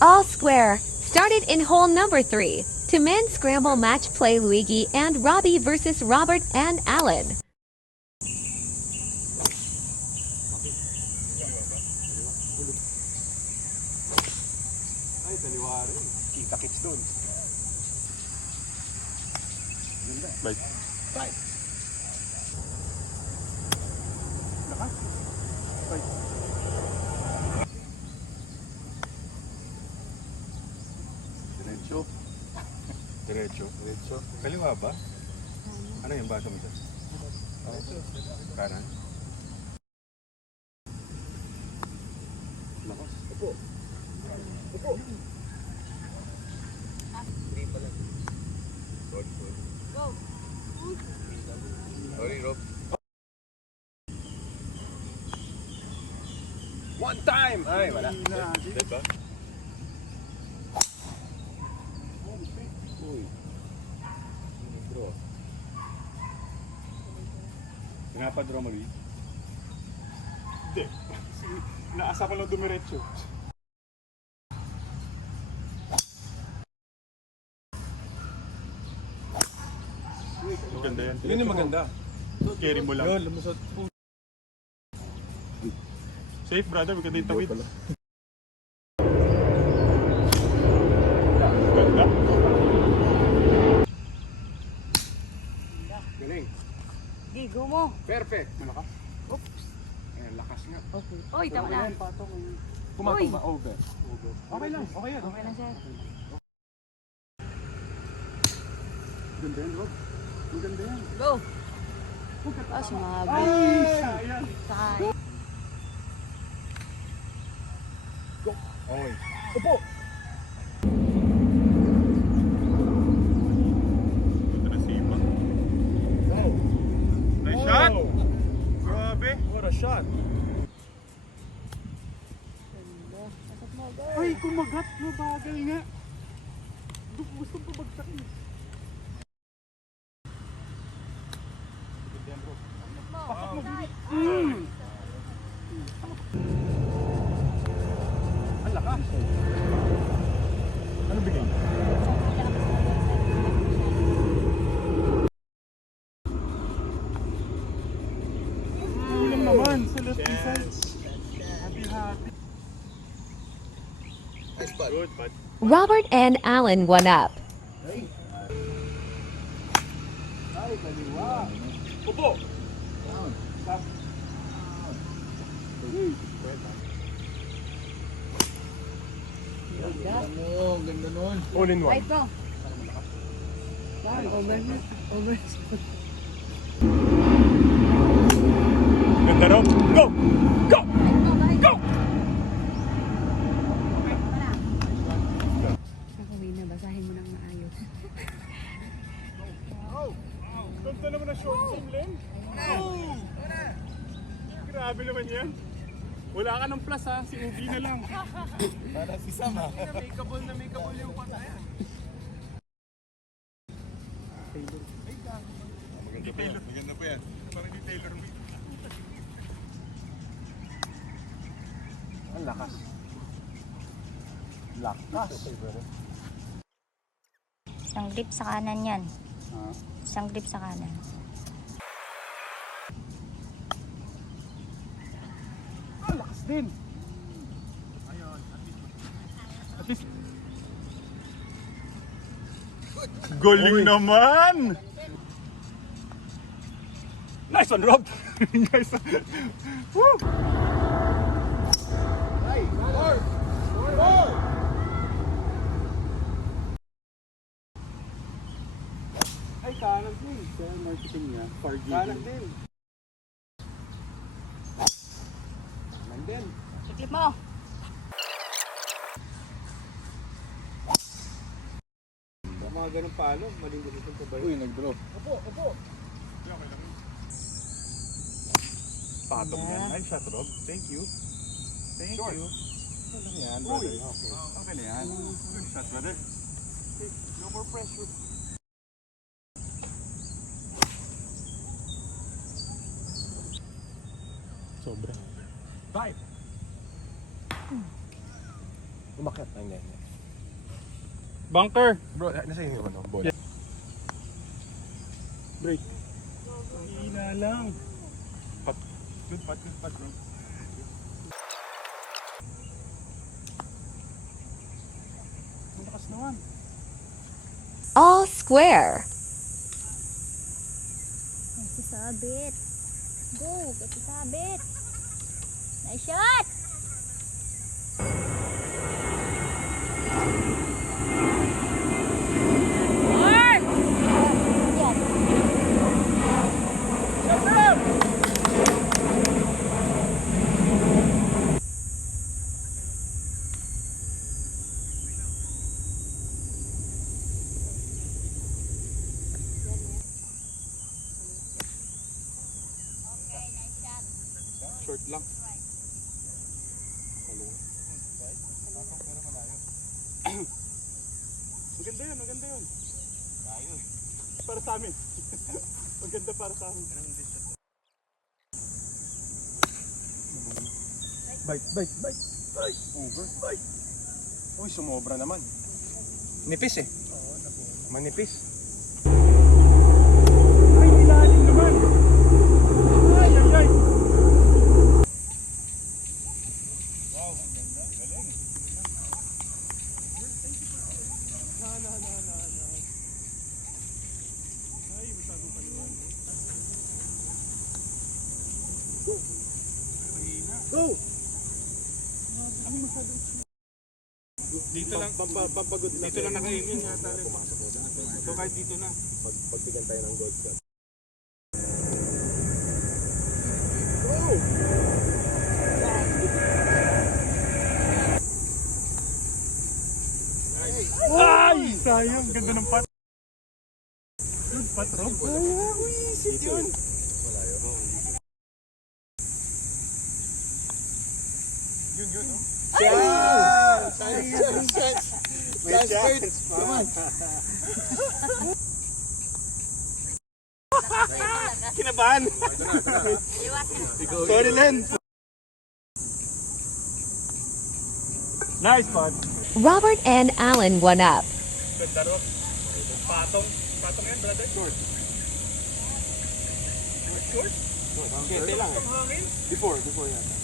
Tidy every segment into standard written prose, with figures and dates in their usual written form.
All square. Started in hole number 3. To men's scramble match play Luigi and Robbie versus Robert and Alan. Ay, daliwa rin. Kita-kits doon. Bite. Bite. Lakas. Bite. Diretso. Diretso. Diretso. Kaliwa ba? Ano yung basa mo dyan? Kanan. Lakas. Upo. Upo. Go. Sorry, Rob. One time! Ay, wala. Dead ba? Uy. Bro. Pinapadraw mo, Lee? Hindi. Naasa ko lang dumiretso. Maganda yan. Yun yung maganda. Carry mo lang. Yun, lumusot. Safe, brother. Maganda yung tawid. Ganda. Galing. Gigo mo. Perfect. Malakas. Oops. Ayan, lakas nga. Okay. Oy, tama na. Pumatong ba? Over. Okay lang. Okay yan. Okay lang, sir. Maganda yan, Rob. Maganda yan. Go. Ah, sumabi. Ay! Ayan. Sakay. Go. Okay. Upo! Ito na sipa. Wow. Nice shot! Grabe. What a shot. Ay, kumagat. Mabagal nga. Gusto ko bagsak niya. Ang lakas. Ano bigay? Kulang naman sa left side. Happy. Nice bud. Good bud. Robert and Alan won up. Ay, kaliwa. Upo! Stop. Ganda nun. All in one. Right go. Wow, over. Ganda raw. Go! Go! Go! Nakawin na, basahin mo nang maayos. Ganda naman na short swing, Len. Oh! Grabe naman yan. Wala ka ng plus ha, si Ubi na lang. Para si Sam ha. Makeable yung patayan. Taylor. Maganda pa yan. Maganda pa yan. Parang di Taylor mo. Ang lakas. Lakas. Isang grip sa kanan yan. Isang grip sa kanan. Lakas din. At least. Galing naman! Nice one, Rob! Nice one. Woo! Hey, more! Ay, kanan din. Kaya marketing niya. Kanan din. Kanan din. Siklip mo. Mga ganun palo, maling gusto pa ba yun? Uy, nag-drop. Opo. Okay lang. Patong yan. Nice shot, Rob. Thank you. Thank you. Okay lang yan, brother. Okay na yan. Good shot, brother. No more pressure. Sobra. Bye! Umakyat. Ay, hindi. Bunker! Bro, nasa yung ano, ball. Break. Hihina lang. Good putt, bro. Ang lakas naman. All square. Sabit. Go, sabit. Nice shot. Mark! Yan. Short lang. Maganda yun, maganda yun. Para sa amin. Maganda para sa amin. Bite. Over. Bite. Uy, sumobra naman. Nipis eh. Manipis. Ay, ilalim naman. Ay. Ay, masyadong kaliwan. Go! Dito lang, pampagod dito lang nakainin nga tali. So kahit dito na. Pagpigan tayo ng gold shot. Ay! Sayang, ganda ng putt. Good putt, Rob. Ay, easy yun. Wala yun. Yun, no? Yeah! May chance. Come on. Kinabahan. Sorry, Len. Nice putt. Robert and Alan one up. Ganda, Rob. Patong yan, brother. Short. Short? Kete lang eh. Hangin? Before yata.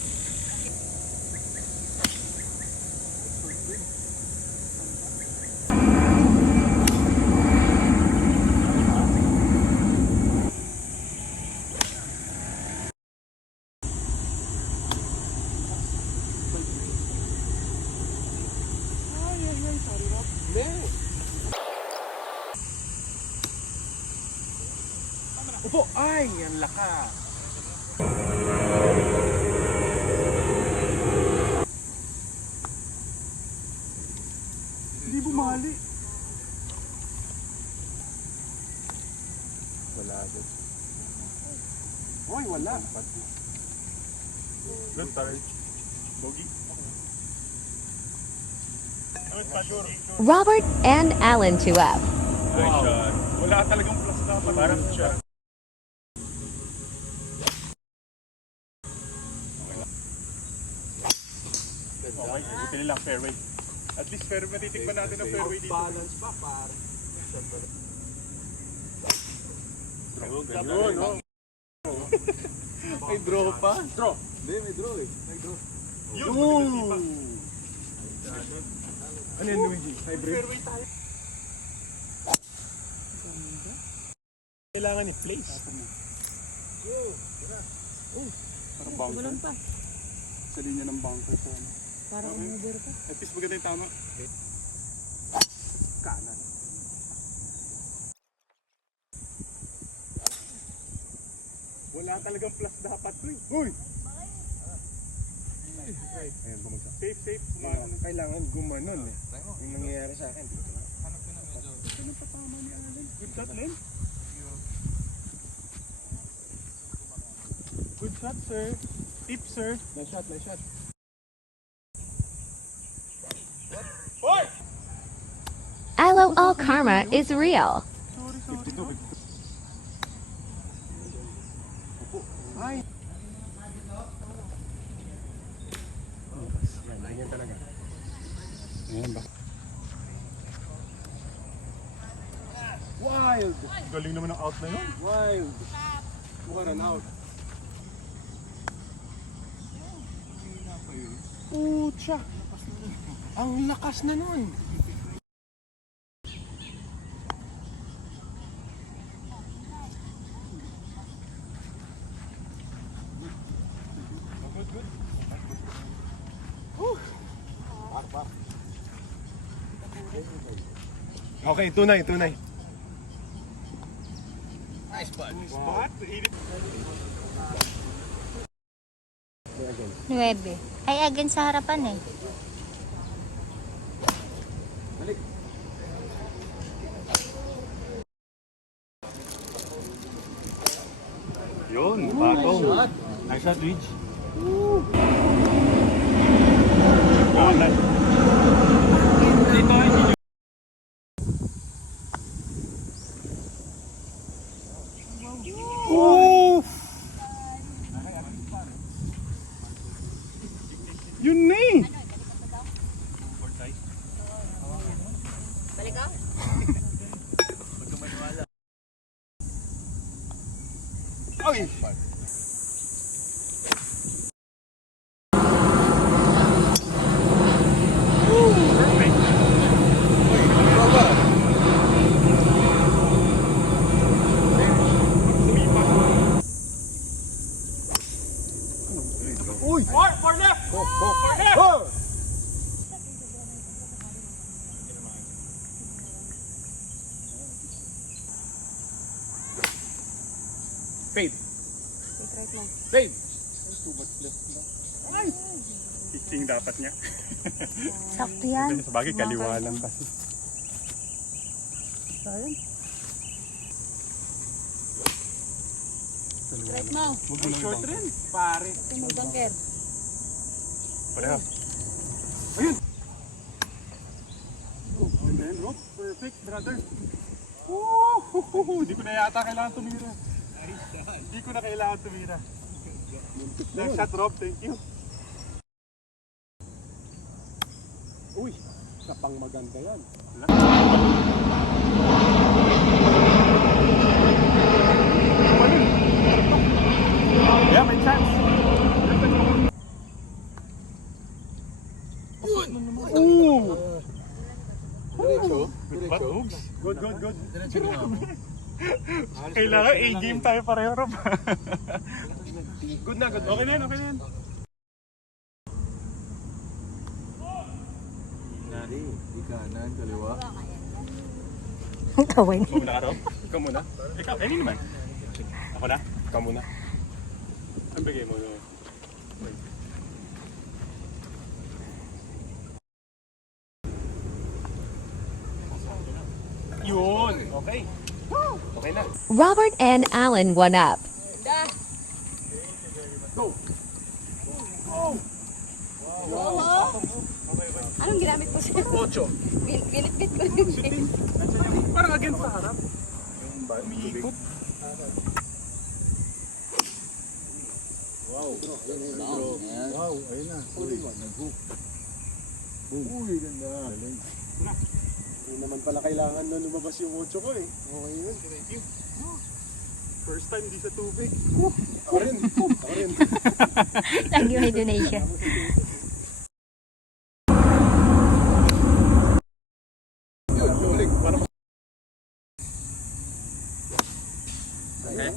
Sorry, Rob. Upo! Ay! Ang lakas! Hindi bumali. Wala doon. Uy, wala. Good start. Bogey. Good putt, Goro. Robert and Alan two up. Nice shot. Wala talagang plus dapat. Parang shot. Okay, ikutin nilang fairway. At least fairway, matitikman natin ang fairway dito. Balance pa, pare. Yun, oh. May draw pa? Draw. Hindi, may draw eh. May draw. Yun! Ano yun, Luigi? Hybrid? Fairway tayo. Kailangan i-place. Parang bunker. pa. Sa linya ng bunker sa ano. Para Okay. umuber ka. At least maganda yung tama. Kanan. Wala talagang plus dapat to eh. Uy! Ayan, bumagsak. Safe. Kumain na. Kailangan gumanon eh. Yung nangyayari sa akin. Ano pa tama ni Alan? Good shot, Len. Good shot, sir. Tip, sir. Nice shot. Hoy! LOL karma is real. Sorry. Ay! Yan talaga. Ayan ba? Wild! Galing naman ng out na yun. Wild! Mukha run out. Pucha! Ang lakas na nun! Okay, tunay, tunay. Spot? 9. Ay, again sa harapan eh. Yun, batong. Nice shot, Rich. Oh, nice. Dito ay oh! Yun na eh! Ay! Uy! For left! For left! Fade! Take right mo. Fade! Ay! Pitching dapat niya. Sakto yan. Sa bagay, kaliwa lang kasi. Sayang. Right mo. Huwag mo short rin, pare. Tingog bunker. Pareha. Ayun! Oh, and then, rope. Perfect, brother. Woo! Hindi ko na yata kailangan tumira. Hindi ko na kailangan tumira. Next shot, Rob. Thank you. Uy! Kapang maganda yan. Yeah, may chance. Ooh! Diretso. Good, Oops. Good, good, good. Diretso na ako. Kailangan A-game tayo pareho, Rob. Good na, good. Okay na yan, okay na yan. Di kanan, kaliwa. Kawin. Ikaw muna ka, Rob. Ikaw muna. Ikaw, any naman. Ako na? Ikaw muna. Ang bigay mo. Yun! Okay. Okay na. Robert and Alan one up. Anong ginamit mo siya? 8. Binitbit ko yun. Parang against sa harap. Umiikot. Wow, ayun na. Uy, nag-hook. Uy, ganda. Hindi naman pala kailangan na lumabas yung 8 ko eh. Okay yun. First time di sa tubig. Ako rin. Ako rin. Thank you, Indonesia. Yun, uling. Para Okay.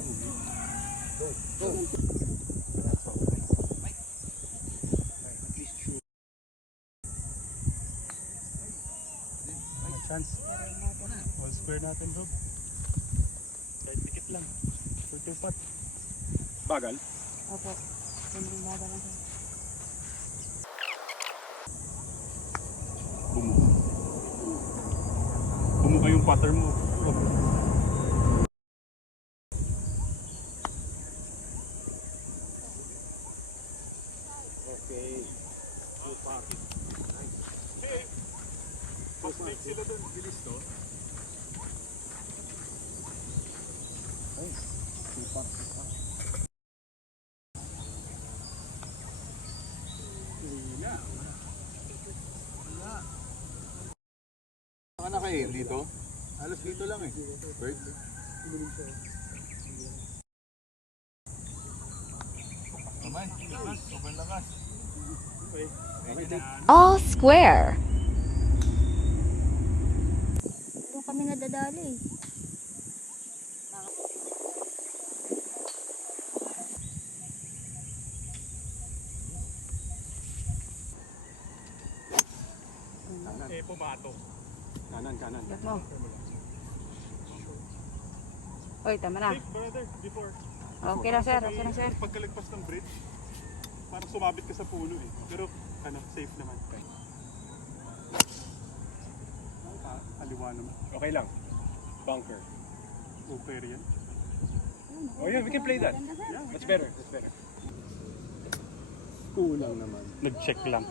May chance. All square natin, Rob. Kahit dikit lang. Turtle pot. Bagal. Opo. Hindi baga lang siya. Bumuka. Bumuka yung putter mo, Rob. okay. Good party. Okay. Mas make sila doon. Bilis to. Sipa. Uwi na. Wala. Saan na kayo? Dito? Halos dito lang eh. Bird? Naman, lakas. Sobrang lakas. All square. Doon kami nadadali. Eh, pumato. Kanan, kanan. Lat mo. Oy, tama na. Safe, brother, before. Okay na, sir. Okay na, sir. Pagkalagpas ng bridge, parang sumabit ka sa puno eh. Pero, ano, safe naman. Kaliwa naman. Okay lang. Bunker. Okay yan. Oh yeah, we can play that. That's better. That's better. Kulang naman. Nag-check lang.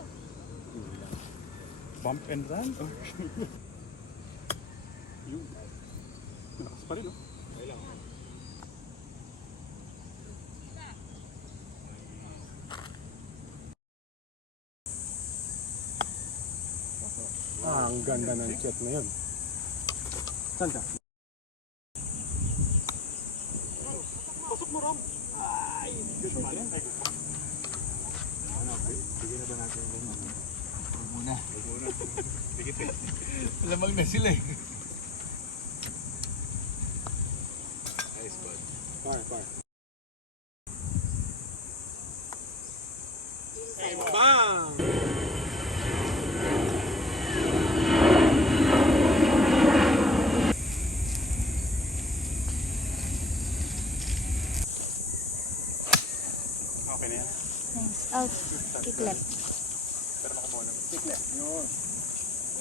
Bump and run? Yun. Malakas pa rin, no? Ah, ang ganda ng chat na yun. Saan ka? Pasok mo, Rob! Ay! Good man. Ay, good man. Ano, bigyan na ba natin yung lemon? Huwag muna. Huwag muna. Dikit eh. Lamang na sila eh. Nice bud. Far, far. Bang! Okay na yan. Nice. Out. Kick left. Pero nakabuha naman. Tikle. Yun.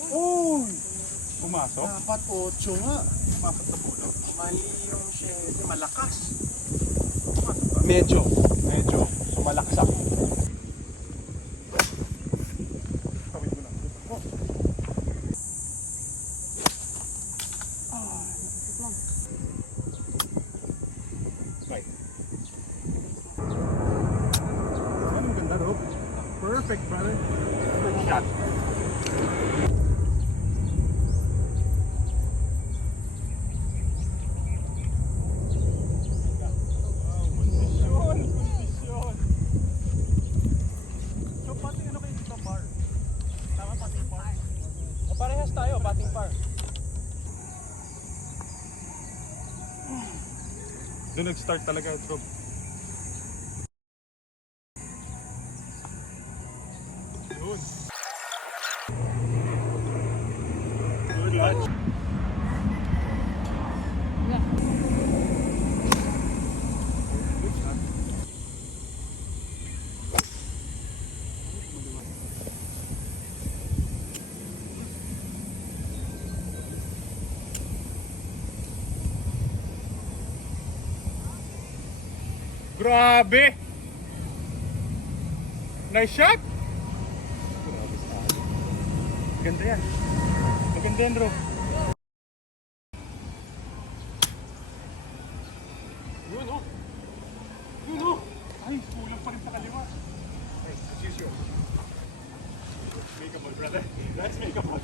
Uy! Pumasok? Dapat 8 nga. Pumasok sa puno. Mali yung 7. Malakas. Medyo. Medyo. Sumalaksak. Tawid mo lang. Right. Ano ganda, Rob? Perfect, brother. Good shot. Kondisyon! Kondisyon! So, pati ano kayo dito, par? Tama, pati par? O, parehas tayo, pati par. Doon nag-start talaga, Rob. Yun. Good lunch. Grabe! Nice shot! Ganda yan. Maganda yan, bro. Yun, oh. Yun, oh. Ay, kulang pa rin sa kaliwa. Hey, let's use yours. Makeable, brother. That's makeable.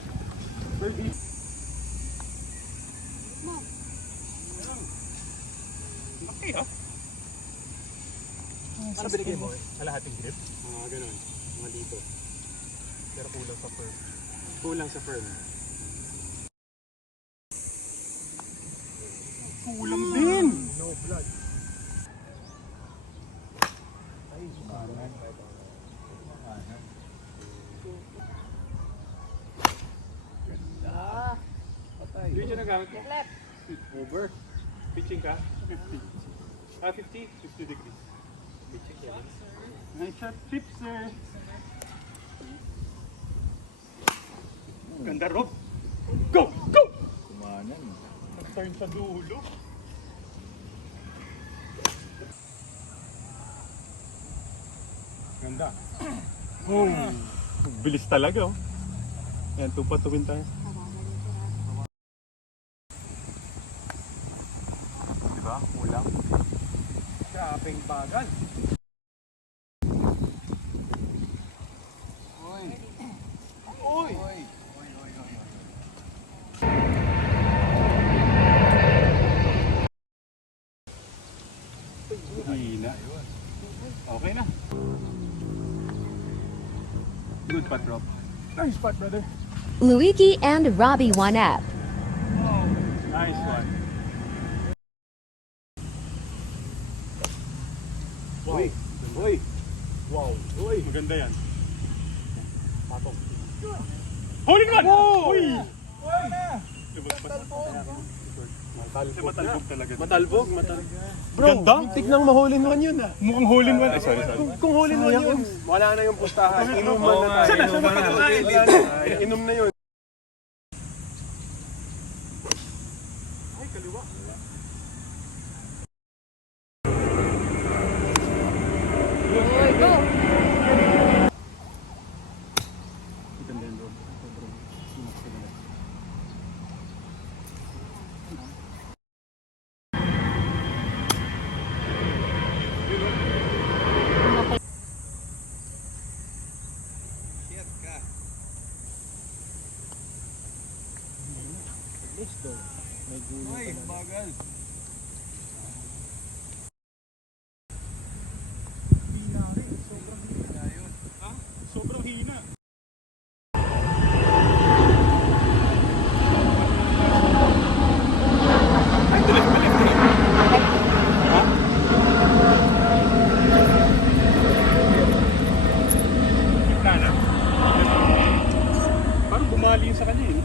Ayan. Laki, ha? Ano binigay mo? Kalahating grip? Mga ganun. Mga dito. Pero kulang sa firm. Kulang sa firm. Kulang din! No blood. Ay, sumaran. Ganda. Patay. Hindi siya nagamit mo? Left. Over. Pitching ka? 50. 50? 50 degrees. Pitching ka. Nice shot, tip, sir. Ganda, Rob. Go! Go! Kumanan. Nag-turn sa dulo. Ganda. Oh! Bilis talaga, oh. Yan, tupatuwin tayo. Diba? Kulang. Grabing bagal. Uy. Uy. Uy. Uy. Uy. Uy. good putt, Rob. Nice putt, brother. Luigi and Robbie one up. Nice one. Wow. Uy! Wow. Uy. Maganda yan. Patong. Holy God! Uy! Matalbog talaga. Matalbog? Bro, Ganda. tignan mahulin mo yun ah. Mukhang hole in one. Ay, sorry. Kung hulin mo yun, wala na yung pustahan. Inuman na tayo. Inom na yun. Ay, kaliwa. Uy, go! Sobrang hina. Gitna na. Parang bumali yun sa kanya eh.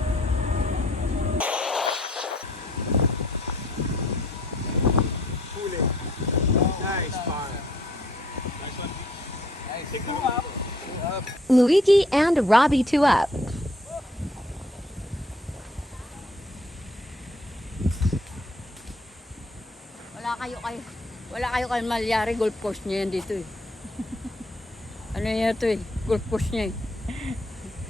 Luigi and Robbie two up. Wala kayo kay Malyari, golf course niya yan dito eh. Ano yan ito eh, golf course niya eh.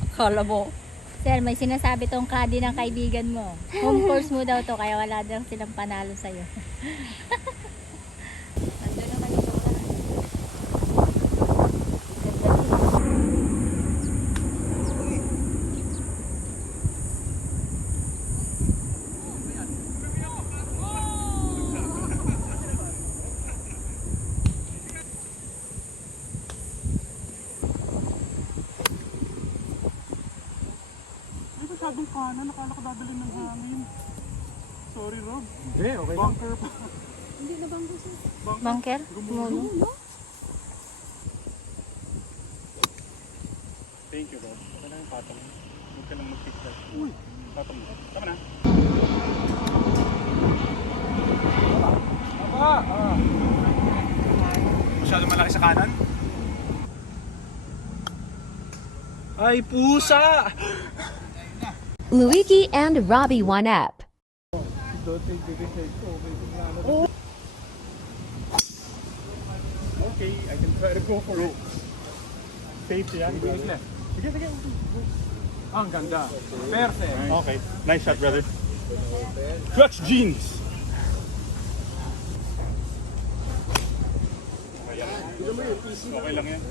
Akala mo. Sir, may sinasabi tong caddy ng kaibigan mo. Home course mo daw to, kaya wala daw silang panalo sa'yo. Nandun naman yung lola. Ay, masyadong kanan. Nakala ko dadalhin ng hangin. Sorry, Rob. Hindi, okay lang. Bunker pa. Bunker? Gumulo? Thank you, Rob. Ito na yung patong. Huwag ka lang mag-pick that. Uy! Patong mo. Tama na. Masyado malaki sa kanan? Ay, pusa! Luigi and Robbie one up. Okay, I can try to go for it. Safety yan. Sige, sige. Ang ganda. Perfect. Okay, nice shot, brother. Clutch jeans! Okay lang yan.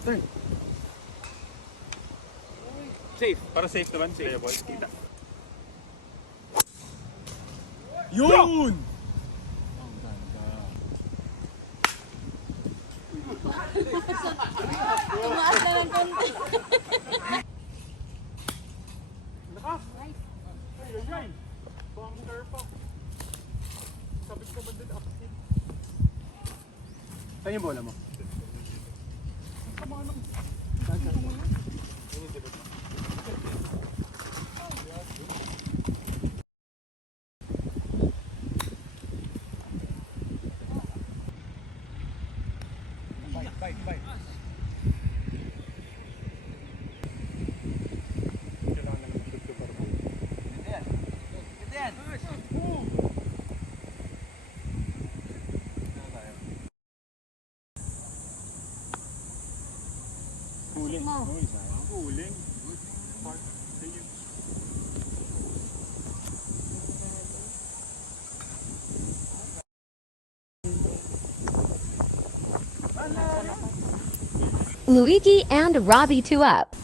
Turn. Safe. Para safe naman. Safe. Kaya boy, kita. Yun! Lakas! Ay, bunker pa. Sabit ka ba din upstairs? Saan yung bola mo? Kailangan ng shoot ko para Huling. Uy, sayang. Huling. Park. Thank you. Luigi and Robbie two up.